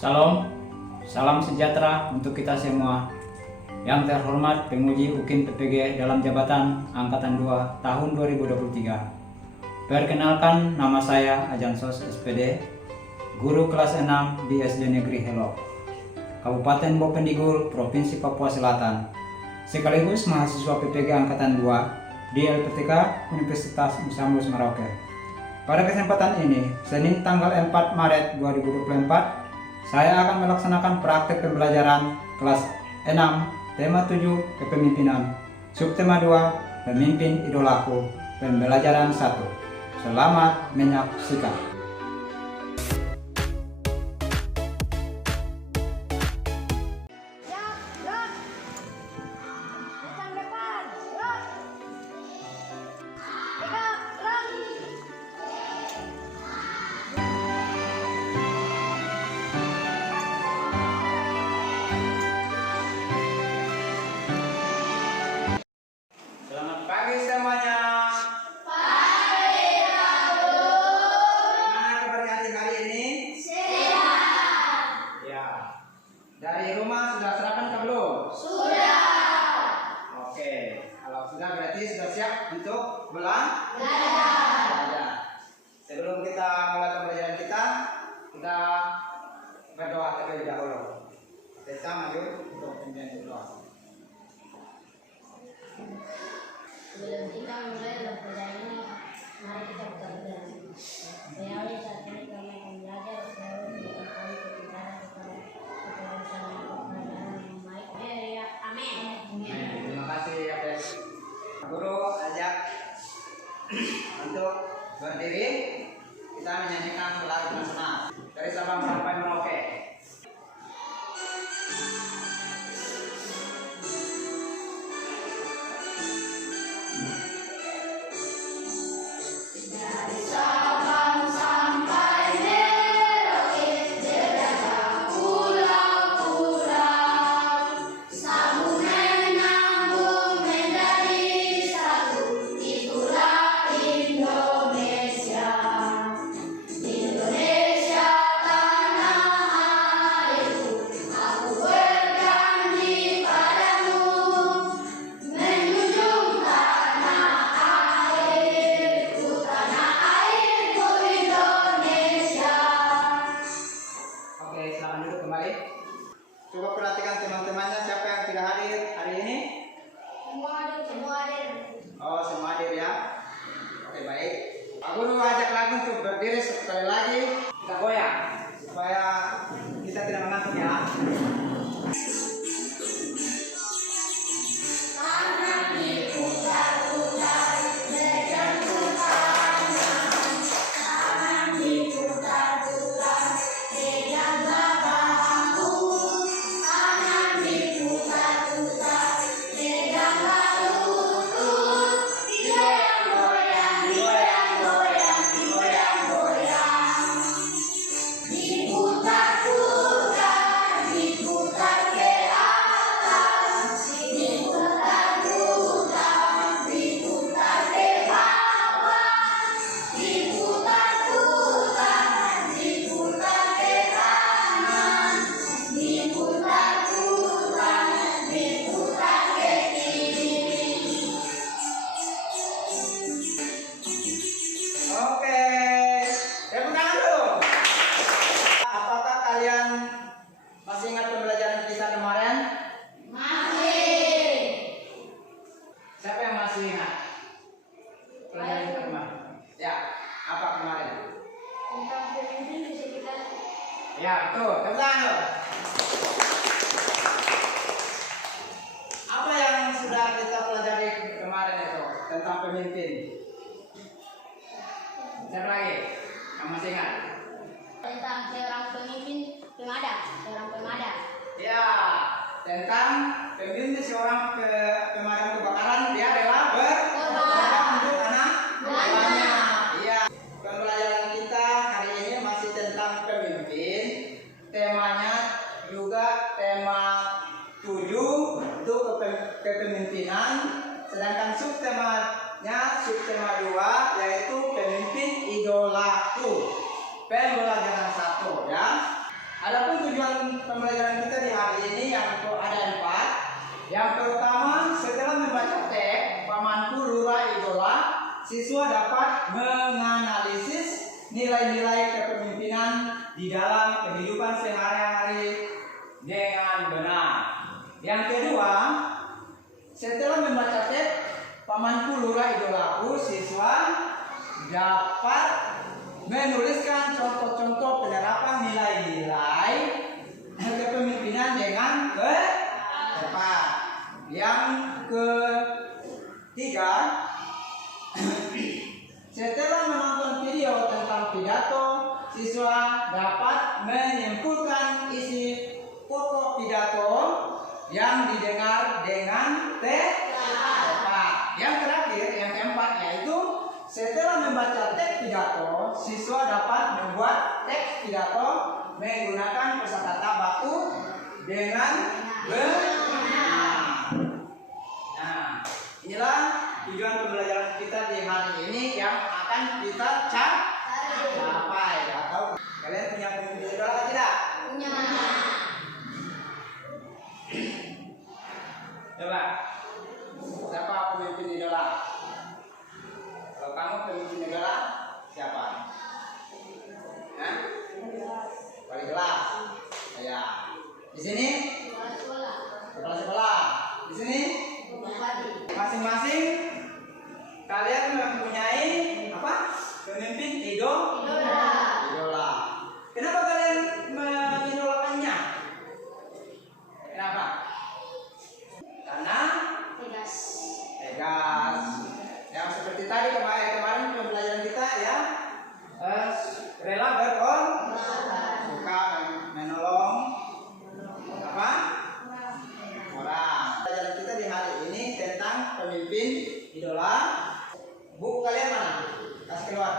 Salam, salam sejahtera untuk kita semua. Yang terhormat penguji UKIN PPG dalam jabatan Angkatan 2 tahun 2023. Perkenalkan, nama saya Ajansos SPD, guru kelas 6 di SD Negeri Helok, Kabupaten Bovendigul, Provinsi Papua Selatan, sekaligus mahasiswa PPG Angkatan 2 di LPTK Universitas Musambus Merauke. Pada kesempatan ini, Senin tanggal 4 Maret 2024, saya akan melaksanakan praktek pembelajaran kelas 6, tema 7, kepemimpinan, subtema 2, pemimpin idolaku, pembelajaran 1. Selamat menyaksikan. Selamat pagi semuanya. Pagi, Rabu. Bagaimana kabarnya hari ini? Sehat. Ya. Dari rumah sudah sarapan ke belum? Sudah. Oke. Kalau sudah berarti sudah siap untuk Belajar. belajar. Sebelum kita mulai pembelajaran kita berdoa terlebih dahulu. Kita maju untuk pembelajaran doa. Sebelum kita mulai pelajaran ini, mari kita berdoa. Bayangkan saat ini kami akan belajar selalu mengetahui kebenaran kepada sama pelajaran yang baik. Amin. Terima kasih ya guys. Guru ajak untuk berdiri. Kita menyanyikan lagu nasional dari Sabang sampai Merauke. Oke, selamat duduk kembali. Coba perhatikan teman-temannya siapa yang tidak hadir hari ini? Semua hadir. Oh, semua hadir ya. Oke, baik. Pak Guru ajak lagi untuk berdiri sekali lagi. Kita goyang supaya kita tidak mengantuk ya. Oke, tepuk tangan dulu. Apakah kalian masih ingat pembelajaran kita kemarin? Masih. Siapa yang masih ingat pelajaran kita kemarin? Ya, apa kemarin? Tentang pemimpin bisa kita. Ya, betul. Tepuk tangan dulu. Apa yang sudah kita pelajari kemarin itu tentang pemimpin? Siapa lagi yang masih ingat? Tentang seorang pemimpin pemada. Ya, tentang pemimpin seorang pemadam kebakaran, dia adalah berkorban untuk anak buahnya. Iya. Pembelajaran kita hari ini masih tentang pemimpin. Temanya juga tema 7 untuk kepemimpinan, sedangkan subtema 2 yaitu pemimpin idolaku. Pembelajaran 1 ya. Adapun tujuan tujuan pembelajaran kita di hari ini yang ada 4. Yang pertama, setelah membaca teks Pamanku Lurah Idola, siswa dapat menganalisis nilai-nilai kepemimpinan di dalam kehidupan sehari-hari dengan benar. Yang kedua, setelah membaca teks Pamanku Lurah Idolaku, siswa dapat menuliskan contoh-contoh penerapan nilai-nilai kepemimpinan dengan tepat. Yang ketiga, setelah menonton video tentang pidato, siswa dapat menyimpulkan isi pokok pidato yang didengar dengan tepat. Yang terakhir, yang keempat, yaitu setelah membaca teks pidato, siswa dapat membuat teks pidato menggunakan kosakata baku dengan benar. Nah, inilah tujuan pembelajaran kita di hari ini yang akan kita capai. Atau kalian punya pemimpin idola tidak? Punya. Coba, siapa pemimpin idola? Kalau kamu pemimpin idola, siapa? Hah? Wali kelas. Ya. Di sini? Kepala sekolah. Di sini? Masing-masing kalian mempunyai apa? Pemimpin idola. Kenapa kalian mengidolakannya? Kenapa? Karena Tegas. yang seperti tadi kemarin pembelajaran kita ya, rela berkorban, suka menolong apa orang. Pelajaran kita di hari ini tentang pemimpin idola. Buku kalian mana? Kasih keluar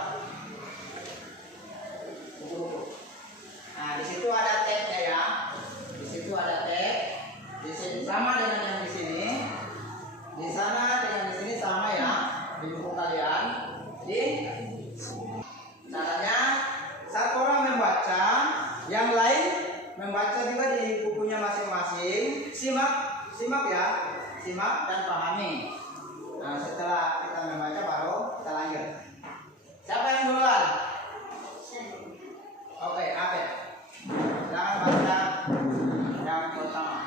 buku-buku. Nah, di situ ada teksnya ya. Di situ ada teks. Di sini sama dengan yang di sini. Di sana dengan di sini sama ya. Di buku kalian. Jadi caranya satu orang membaca, yang lain membaca juga di bukunya masing-masing. Simak ya. Simak dan pahami. Nah, setelah kita membaca baru kita lanjut. Siapa yang duluan? Oke, Abed. Jangan baca yang pertama.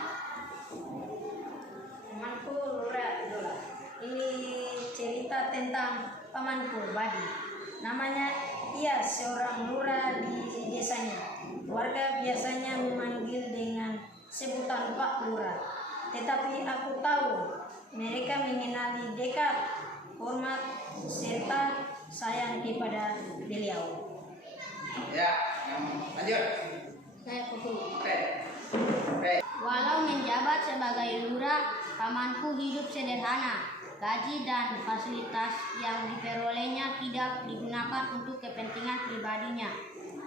Pamanku Lurah Idola. Ini cerita tentang pamanku Badi. Namanya ia seorang lurah di desanya. Warga biasanya memanggil dengan sebutan Pak Lurah. Tetapi aku tahu mereka mengenali dekat, hormat, serta sayang kepada beliau. Ya, lanjut. Saya pukul. Oke. Walau menjabat sebagai lurah, pamanku hidup sederhana. Gaji dan fasilitas yang diperolehnya tidak digunakan untuk kepentingan pribadinya.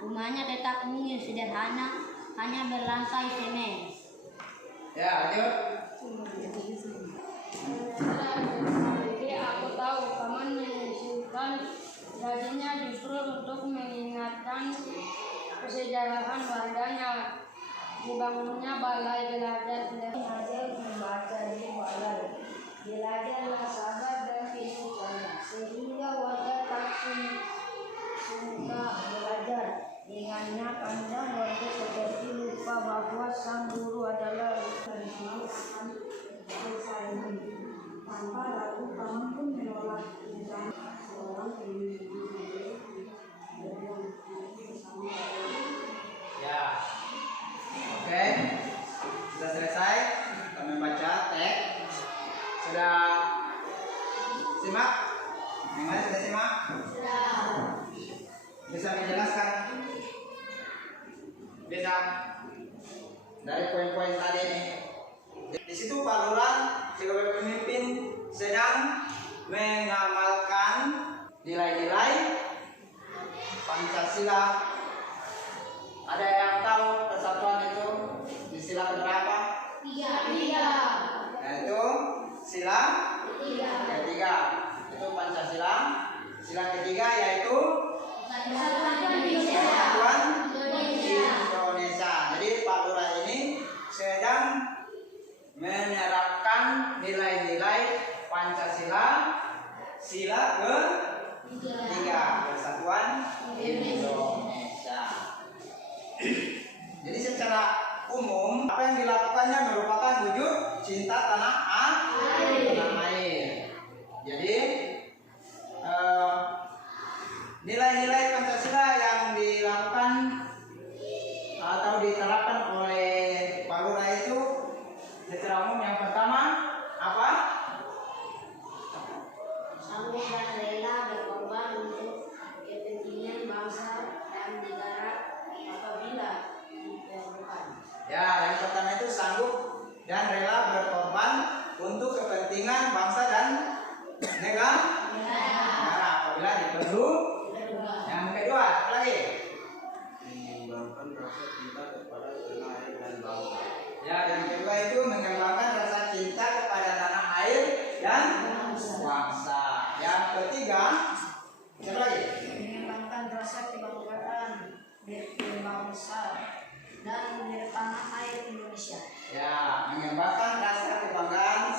Rumahnya tetap mungil sederhana, hanya berlantai semen. Ya, lanjut. Jadi aku tahu paman mengusulkan gajinya justru untuk mengingatkan kesejarahan warganya. Dibangunnya balai belajar membaca di balai. Belajarlah sabar dan kesukaan sehingga warga tak suka belajar. Dengannya pandang warga seperti lupa bahwa sang guru adalah tanpa ragu paman pun menolak tentang seorang Ya. Oke. Sudah selesai kita membaca teks. Sudah simak? Yang lain sudah simak? Bisa menjelaskan? Bisa? Dari poin-poin tadi ini. Di situ Pak Lurah sebagai pemimpin sedang mengamalkan nilai-nilai Pancasila. Ada yang tahu persatuan itu di sila berapa? 3. Yaitu sila ketiga. Itu Pancasila. Sila ketiga yaitu Persatuan Indonesia. Persatuan Indonesia. Jadi Pak Lurah nilai-nilai Pancasila sila ketiga Persatuan Indonesia. Jadi secara umum apa yang dilakukannya merupakan wujud cinta tanah air. Jadi nilai-nilai Pancasila yang dilakukan atau diterapkan oleh Pak Lurah itu secara umum yang pertama apa? Sanggup dan rela berkorban untuk kepentingan bangsa dan negara apabila diperlukan. Ya, yang pertama itu sanggup dan rela berkorban untuk kepentingan bangsa dan negara apabila diperlukan. Yang kedua, apa lagi? Mengembangkan rasa cinta kepada tanah air dan bangsa. Ya, yang kedua itu mengembangkan rasa cinta kepada tanah air dan bangsa. Yang ketiga, siapa lagi? Mengembangkan rasa kebanggaan berbangsa dan bertanah air Indonesia. Ya, mengembangkan rasa kebanggaan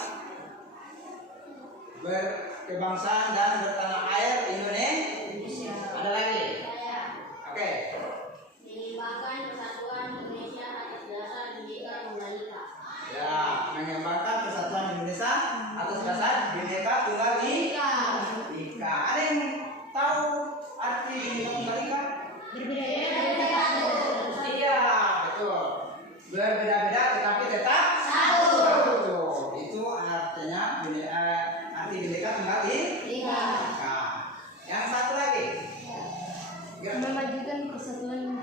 berkebangsaan dan bertanah air Indonesia. Ada lagi? Oke. Mengembangkan persatuan Indonesia atas dasar Bhinneka Tunggal Ika. Ya, mengembangkan persatuan Indonesia atas dasar Bhinneka Tunggal Ika. Ada yang tahu arti Bhinneka Tunggal Ika? Iya, betul. Berbeda-beda tetapi tetap satu. Itu artinya arti Bhinneka Tunggal Ika. Yang satu lagi. Memajukan kesatuan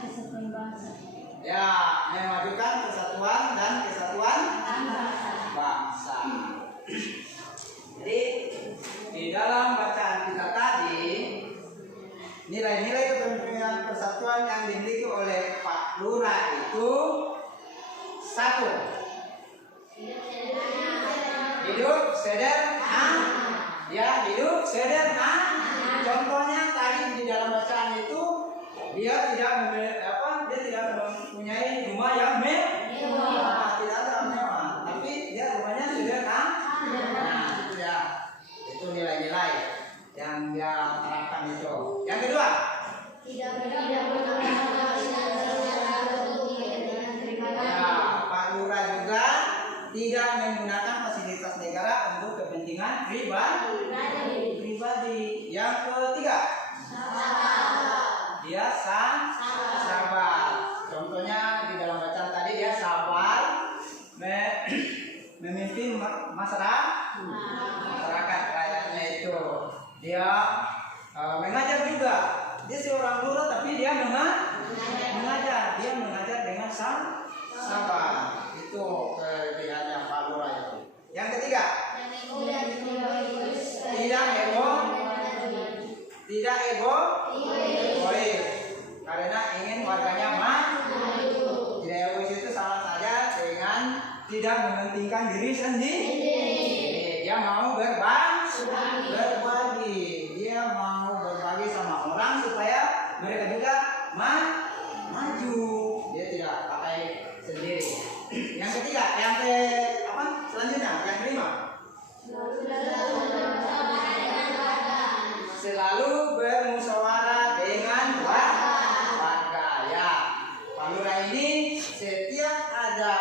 bangsa. Ya, memajukan persatuan dan kesatuan bangsa. Jadi di dalam bacaan kita tadi nilai-nilai kepentingan persatuan yang dimiliki oleh Pak Lurah itu satu, hidup sederhana. Ya, hidup sederhana. Contohnya tadi di dalam bacaan itu dia tidak mempunyai rumah yang mewah, tidak ada mewah, tapi dia rumahnya sederhana. Nah, itu ya, itu nilai-nilai yang dia terapkan itu. Yang kedua, Tidak menggunakan ya, Pak Lurah juga tidak menggunakan fasilitas negara untuk kepentingan pribadi. Yang ketiga, dia sabar. Contohnya di dalam bacaan tadi dia sabar memimpin masyarakat rakyatnya itu. Dia mengajar juga. Dia seorang lurah tapi dia mengajar. Dia mengajar dengan sabar. Itu kelebihannya Pak Lurah itu. Yang ketiga, tidak egois karena ingin warganya maju. Tidak egois itu sama saja dengan tidak mementingkan diri sendiri. Dia mau berbagi. Dia mau berbagi sama orang supaya mereka juga maju. Dia tidak pakai sendiri. Yang ketiga, selanjutnya, yang kelima. Selalu bermusyawarah dengan warga. Ya, Pak Lurah ini setiap ada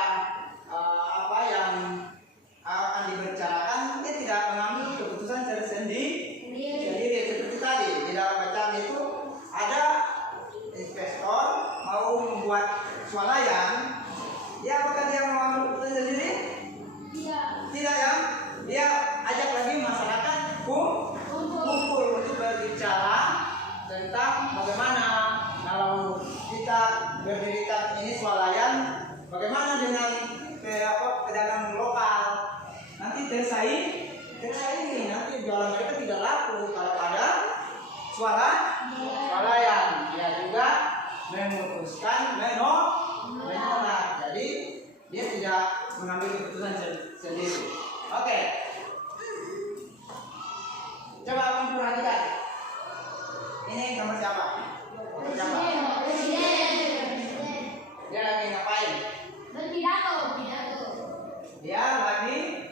apa yang akan dibicarakan, dia tidak mengambil keputusan sendiri. Seperti tadi di dalam bacaan itu ada investor mau membuat swalayan. Ya, apakah dia mengambil keputusan sendiri? Tidak ya. Dia ajak lagi masyarakat kumpul untuk berbicara tentang bagaimana kalau kita berdirikan ini swalayan, bagaimana dengan pedagang lokal, nanti tersaing nanti jualan mereka tidak laku kalau ada swalayan. Dia juga memutuskan menolak, jadi dia tidak mengambil keputusan sendiri. Oke. Coba abang perhatikan. Ini gambar siapa? Siapa? Dia lagi ngapain? Berpidato. Dia lagi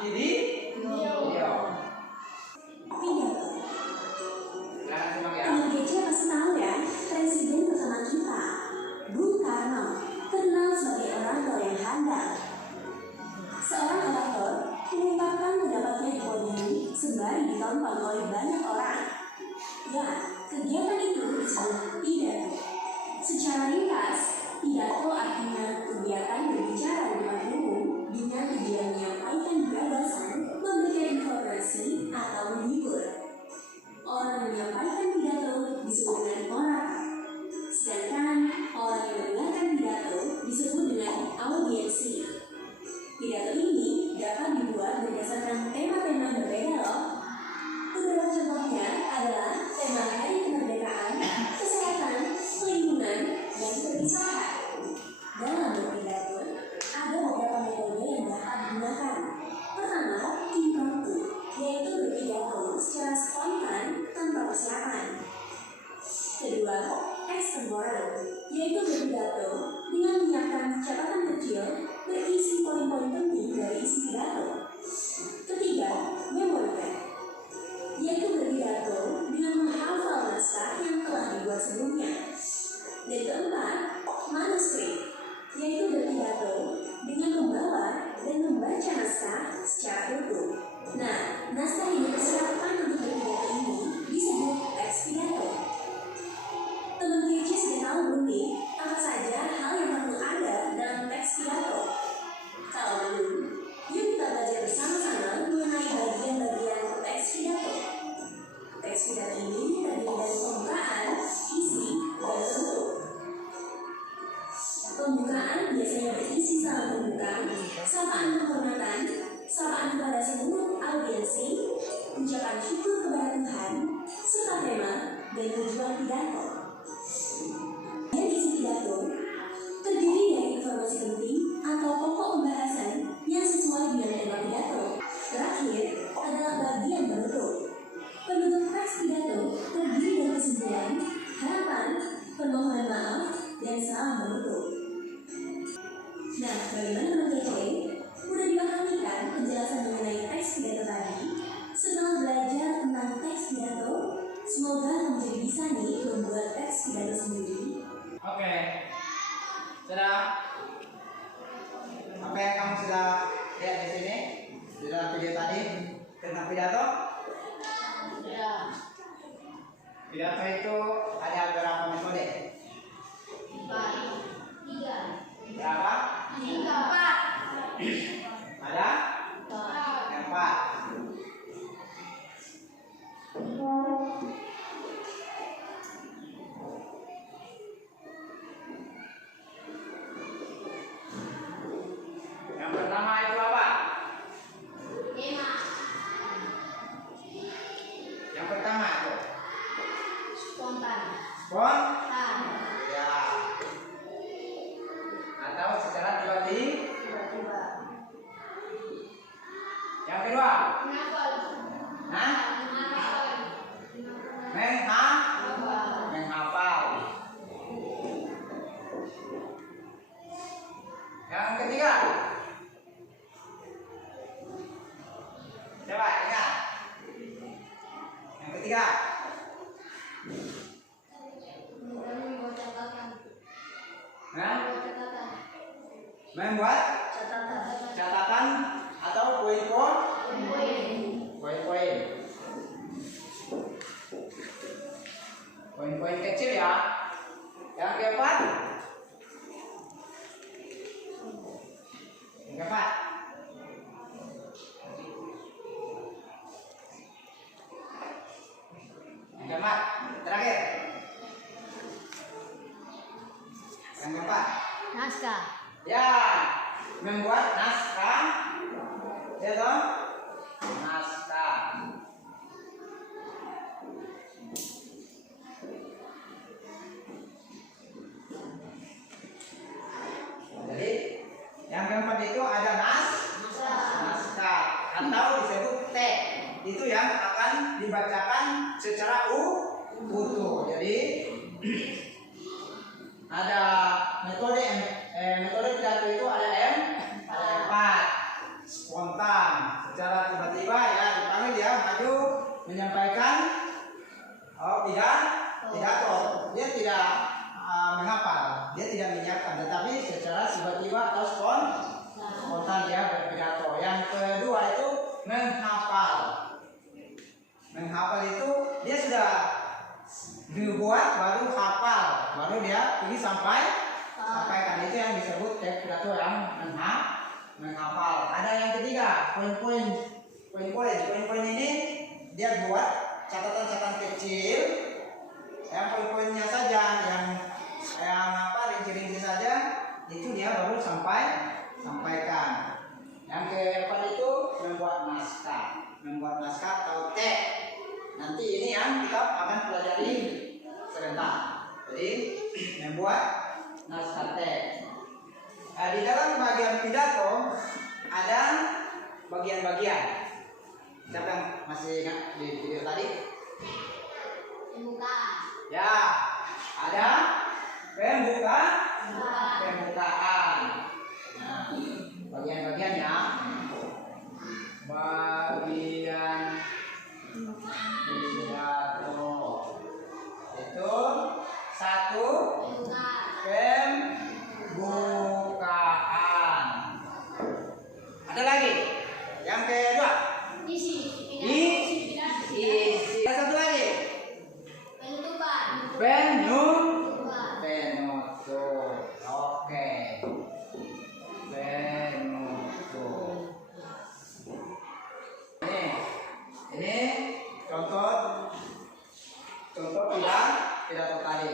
video. Pidato. Silakan simak ya. Teman kece pasti tahu ya, presiden pertama kita, Bung Karno, terkenal sebagai orator yang handal. Seorang orator mengungkapkan pendapatnya di podium sembari ditonton oleh banyak orang. Ya, kegiatan itu disebut pidato. Secara ringkas, pidato artinya kegiatan berbicara di depan umum dengan tujuan menyampaikan gagasan, memberikan informasi, atau menghibur. Orang yang menyampaikan pidato disebut dengan orator. Sedangkan orang yang mendengarkan pidato disebut dengan audiensi. Pidato ini dapat dibuat berdasarkan tema-tema berbeda loh. Beberapa contohnya adalah tema Hari Kemerdekaan, kesehatan, lingkungan, dan perpisahan. Dalam berpidato, ada beberapa metode yang dapat digunakan. Pertama, impromptu, yaitu berpidato secara spontan tanpa persiapan. Kedua, ekstemporan, yaitu berpidato dengan menyiapkan catatan kecil berisi poin-poin penting dari isi pidato. Ketiga, memory pad, yaitu berpidato dengan menghafal naskah yang telah dibuat sebelumnya. Dan keempat, manuskrip, yaitu berpidato dengan membawa dan membaca naskah secara utuh. Nah, naskah yang dipersiapkan untuk berpidato ini disebut teks pidato. Teman kece sudah tahu belum nih apa saja hal yang perlu ada dalam teks pidato? Kalau belum, yuk kita belajar bersama-sama mengenai bagian-bagian teks pidato. Teks pidato ini terdiri dari pembukaan, isi, dan bentuk. Pembukaan biasanya berisi salam pembuka, sapaan penghormatan, sapaan kepada seluruh audiensi, ucapan syukur kepada Tuhan, serta tema dan tujuan pidato. Dan isi pidato terdiri dari informasi penting atau pokok pembahasan yang sesuai dengan tema pidato. Terakhir adalah bagian penutup. Penutup teks pidato terdiri dari kesimpulan, harapan, permohonan maaf, dan salam penutup. Nah, bagaimana teman kece? Udah dipahami kan penjelasan mengenai teks pidato tadi? Setelah belajar tentang teks pidato, semoga kamu jadi bisa nih membuat teks pidato sendiri. Oke. Sudah. Apa yang kamu sudah lihat di sini? Di dalam video tadi tentang pidato? Ya. Pidato itu ada berapa metode? 3. Berapa? 4. Ada 4. Yang pertama itu apa? Tema. Yang pertama itu Spontan. spontan. Ya. Atau secara Tiba-tiba. Yang kedua, Menghafal. nah, menghafal. Yang ketiga, coba ingat. Yang ketiga, Membuat catatan. nah, Catatan. membuat catatan atau poin-poin kecil ya. Yang keempat, terakhir. Yang keempat, Naskah. ya, membuat naskah, ya toh, naskah. Jadi yang keempat itu ada naskah atau disebut teks. Itu yang akan dibacakan secara utuh. Jadi ada metode pidato itu ada 4. Spontan, buat baru hafal, baru dia pergi sampaikan. Itu yang disebut pidato yang menghafal. Ada yang ketiga, poin-poin ini dia buat catatan-catatan kecil, yang poin-poinnya saja, yang rinci-rinci saja, itu dia baru sampaikan. Yang keempat itu membuat naskah atau teks. Nanti ini yang kita akan pelajari sebentar. Jadi membuat naskah teks. Di dalam bagian pidato ada bagian-bagian. Siapa yang masih ingat di video tadi? Pembukaan. Ya, ada pembukaan. Nah, bagian-bagiannya, bagian pidato itu satu, pembukaan. Ada lagi yang kedua, Isi. ada satu lagi, Penutupan. penutup. Oke, penutup. Ini contoh pidato tadi.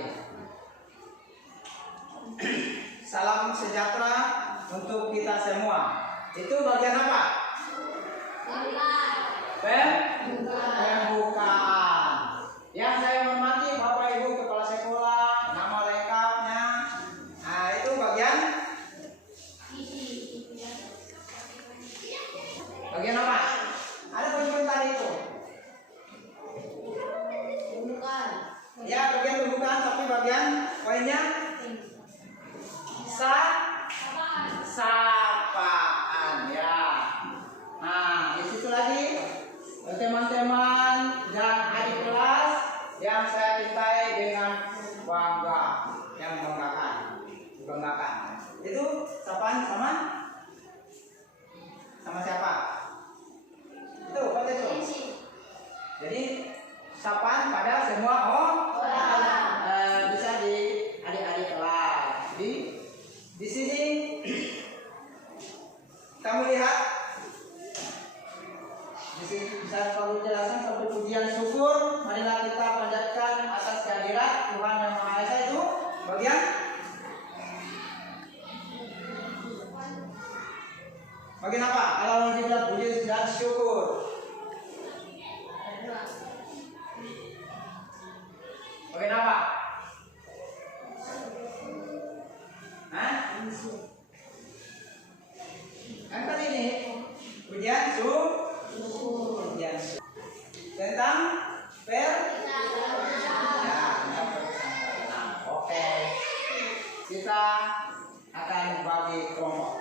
Salam sejahtera untuk kita semua. Itu bagian apa? Pembukaan. Yang saya hormati Bapak Ibu Kepala Sekolah, nama lengkapnya. Nah, itu bagian apa? Ada poin-poin tadi itu. Pembukaan. Ya, bagian pembukaan, tapi bagian poinnya sapaan ya. Nah, di situ lagi teman-teman dan adik kelas yang saya cintai dengan bangga, yang banggakan. Itu sapaan sama siapa? Itu apa itu? Jadi sapaan pada semua bisa di adik-adik kelas. Di sini kamu lihat, di sini bisa kamu jelaskan sampai pujian syukur. Marilah kita panjatkan atas kehadirat Tuhan Yang Maha Esa. Itu bagian apa? Kalau dibilang puji dan syukur, bagian apa? Kan tadi ini pujian syukur. Tentang oke. Kita akan bagi kelompok.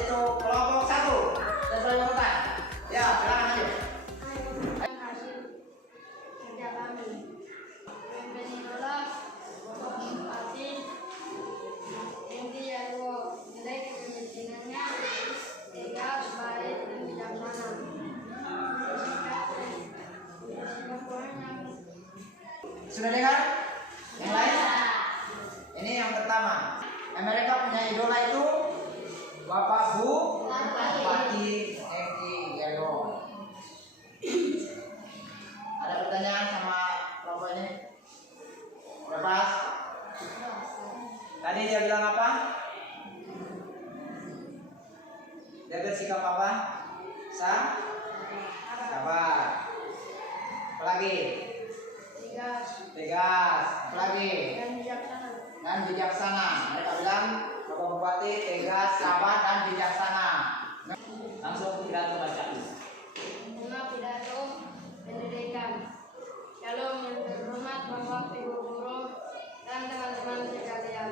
Itu kelompok 1. Sesuai urutan. Ya, silakan maju. Hasil kerja kami. Pemimpin idola, Bapak Bupati, Tinggi Jago, nilai kepemimpinannya, tegas, baik, dan bijaksana. Sudah dengar? Yang lain? Ini yang pertama. Mereka punya idola itu Bapak Bupati Eki Gelo. Ada pertanyaan sama kelompok ini? Bebas? Tadi dia bilang apa? Dia bersikap apa? Sabar. Apa lagi? Tegas. Apa lagi? Dan bijaksana. Mereka bilang Bapak Bupati tegas, sabar, dan bijaksana. Langsung pidato baca. Bunga pidato pendidikan. Shalom yang terhormat Bapak Ibu Guru dan teman-teman sekalian.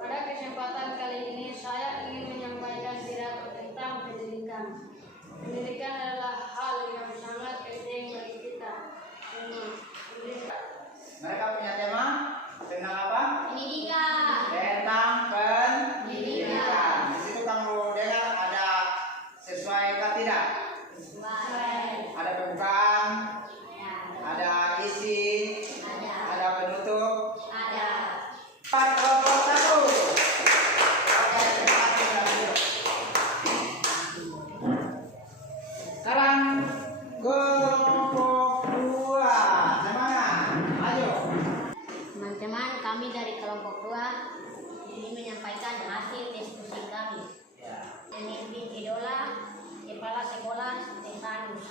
Pada kesempatan kali ini saya ingin menyampaikan pidato tentang pendidikan. Pendidikan adalah hal yang sangat penting bagi kita. Mereka punya tema tentang apa? Pendidikan. Tentang pendidikan. Di situ kamu dengar ada sesuai atau tidak? Ada pembukaan, ada isi, ada penutup. Kelompok 1. Oke, terima kasih sudah duduk. Sekarang kelompok 2. Semangat, maju. Teman-teman, kami dari kelompok 2 ini menyampaikan hasil diskusi kami. Pemimpin idola, kepala sekolah Stefanus.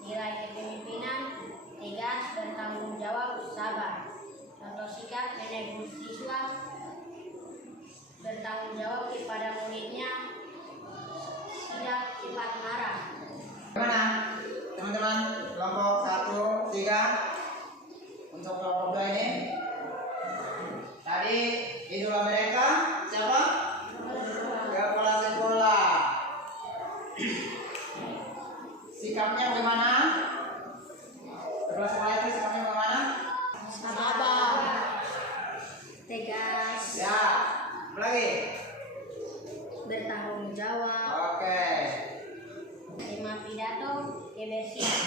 Nilai kepemimpinan, tegas, bertanggung jawab, sabar. Contoh sikap menegur siswa, bertanggung jawab kepada muridnya, tidak cepat marah. Gimana teman-teman kelompok 1, 3 untuk kelompok 2 ini? Tadi idola mereka siapa? Kepala sekolah. Sikapnya bagaimana? Kepala sekolah itu sikapnya bagaimana? Sabar, tegas, Ya, apa lagi? bertanggung jawab. Oke. Tema pidato kebersihan.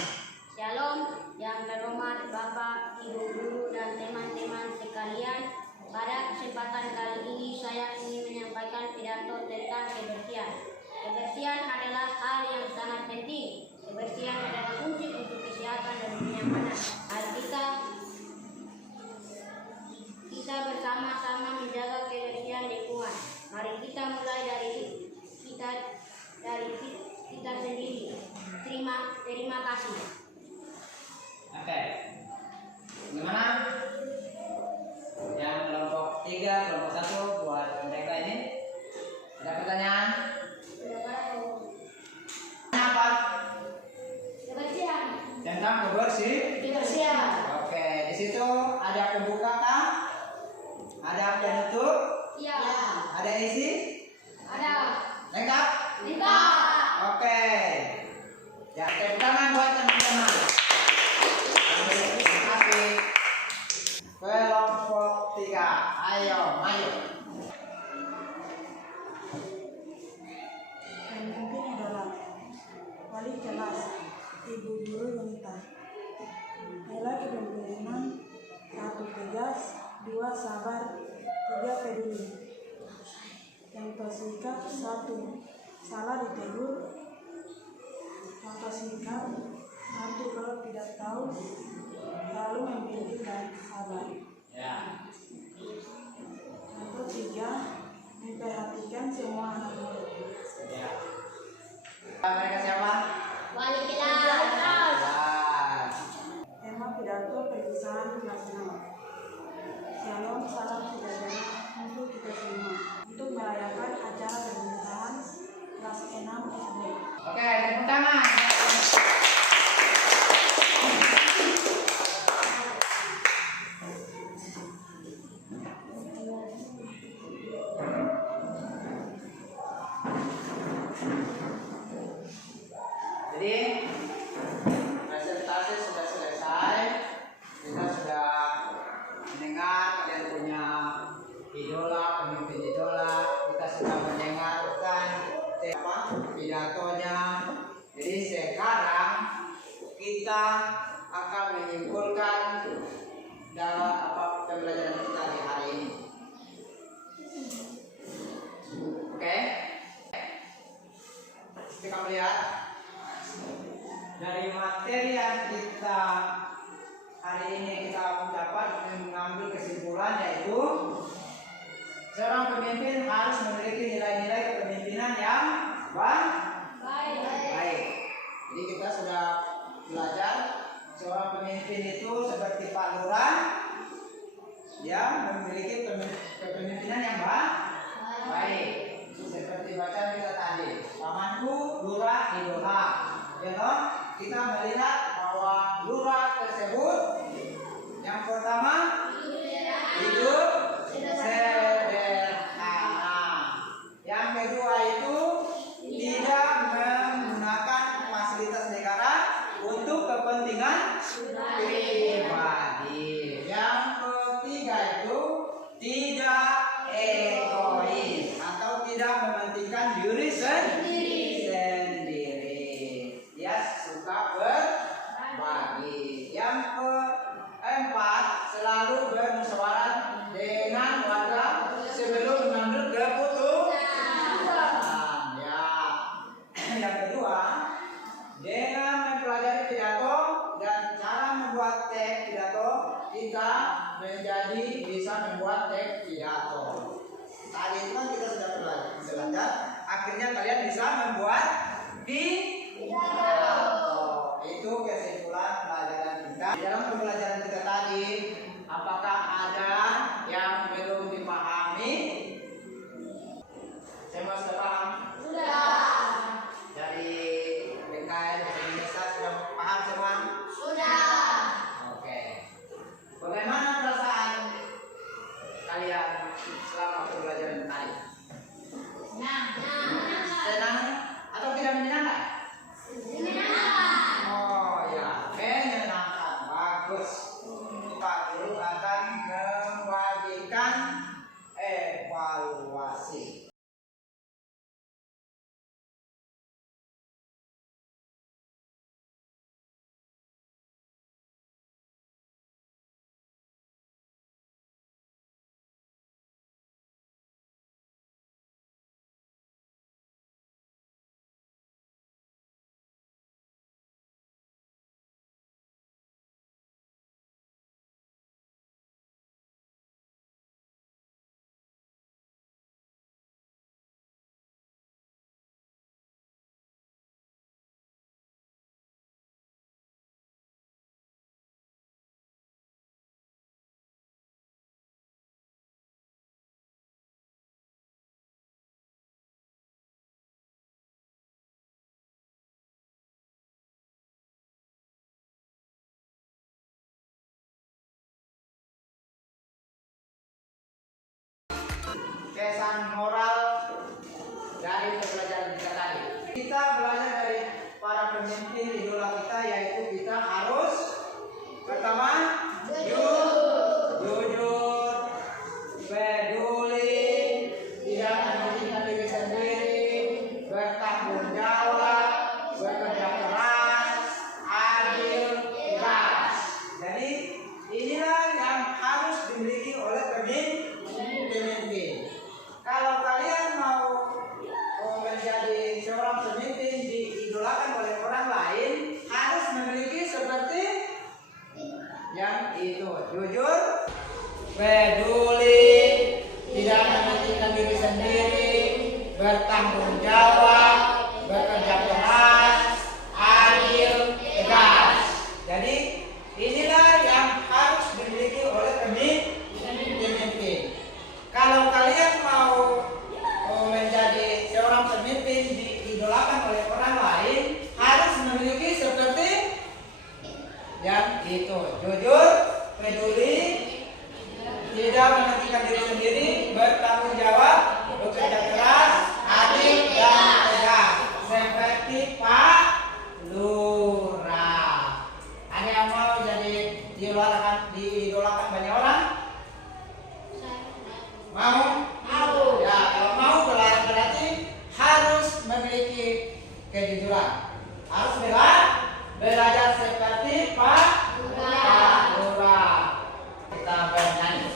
Shalom yang terhormat Bapak, Ibu Guru dan teman-teman sekalian. Pada kesempatan kali ini saya ingin menyampaikan pidato tentang kebersihan. Kebersihan adalah hal yang sangat penting. Kebersihan adalah kunci untuk kesehatan dan kenyamanan. Mari kita bersama-sama menjaga kebersihan lingkungan. Mari kita mulai dari kita sendiri. Terima kasih. Oke. Gimana? Yang kelompok 3, kelompok 1 buat mereka ini. Ada pertanyaan? Apa? Kebersihan. Tentang kebersihan. Oke, di situ ada pembuka kah? Ada penutup? Iya. Ada isi? Ada. Lengkap? Lengkap. Oke. Ya, tepuk tangan buat teman-teman. Terima kasih. Kelompok 3, ayo maju. Pemimpin adalah wali kelas, ibu guru Yunita. Nilai kepemimpinan 1 tegas, 2 sabar, 3 peduli. Contoh sikap 1 salah ditegur. Contoh sikap 1 kalau tidak tahu lalu memilih dan sabar. Ya. Contoh 3 memperhatikan semua anak murid. Ya. Mereka siapa? Wali kelas. Kelas. Tema pidato perpisahan nasional. Shalom, salam sejahtera untuk kita semua. Untuk merayakan acara perpisahan kelas 6 SD. Oke, tepuk tangan. Jadi presentasi sudah selesai. Kita sudah mendengar kalian punya idola, pemimpin idola. Kita sudah mendengarkan pidatonya. Jadi sekarang kita akan menyimpulkan dalam pembelajaran kita di hari ini. Oke? Kita melihat dari materi yang kita hari ini kita dapat mengambil kesimpulan, yaitu seorang pemimpin harus memiliki nilai-nilai kepemimpinan yang baik. Jadi kita sudah belajar seorang pemimpin itu seperti Pak Lurah, dia memiliki kepemimpinan yang baik. Seperti bacaan kita tadi, pamanku lurah idola. Ya toh? Kita melihat bahwa lurah tersebut yang pertama hidup sederhana. Yang kedua itu tidak menggunakan fasilitas negara untuk kepentingan pribadi. Yang ketiga itu tidak egois atau tidak mementingkan diri sendiri. Dia suka berbagi. Yang keempat, selalu bermusyawarah dengan warga sebelum mengambil keputusan. Ya. Yang kedua, dengan mempelajari pidato dan cara membuat teks pidato, kita menjadi bisa membuat teks pidato. Tadi itu kan kita sudah belajar, akhirnya kalian bisa membuat pidato. Itu kesimpulan pelajaran kita. Di dalam pembelajaran kita tadi, apakah ada yang belum dipahami? Semua sudah paham? Sudah. Dari PKN bahasa Indonesia sudah paham semua? Sudah. Oke. Bagaimana perasaan kalian selama pembelajaran tadi? Senang atau tidak menyenangkan? Oh ya, menyenangkan. Bagus. Pak Guru akan membagikan evaluasi. Kesan moral dari pembelajaran kita tadi. Kita belajar dari para pemimpin idola kita, yaitu kita harus pertama jujur, peduli, tidak mementingkan diri sendiri, bertanggung jawab, bekerja keras, adil, ikhlas. Jadi inilah yang harus dimiliki oleh pemimpin. Kalau kalian mau menjadi seorang pemimpin diidolakan oleh orang lain, harus memiliki seperti yang itu: jujur, peduli, tidak mementingkan diri sendiri, bertanggung jawab, bekerja keras, adil, tegas. Jadi inilah yang harus dimiliki oleh pemimpin. Kalau kalian mau menjadi seorang pemimpin diidolakan oleh orang lain, harus memiliki seperti yang itu: jujur, peduli, tidak mementingkan diri sendiri, bertanggung jawab, bekerja keras, adil, dan tegas. Seperti Pak kejujuran. Harus belajar seperti Pak Lurah. Kita bernyanyi.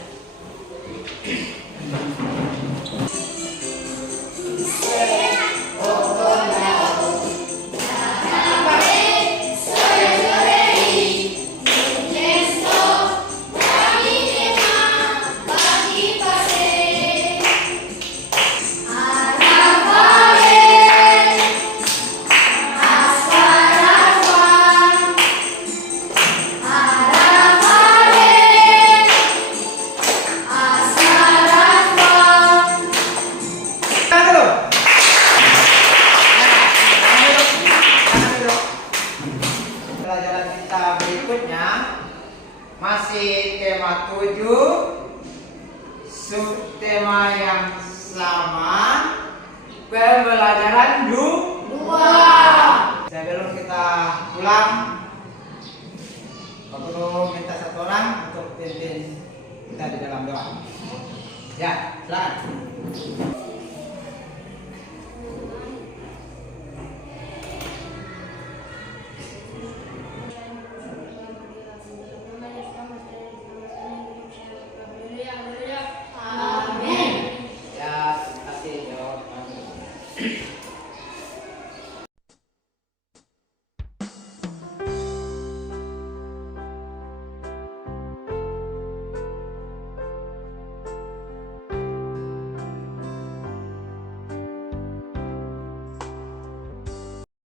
Pelajaran kita berikutnya masih tema 7, subtema yang sama, pembelajaran 2. Sebelum kita pulang, Pak Guru minta satu orang untuk pimpin kita di dalam doa. Ya, silakan.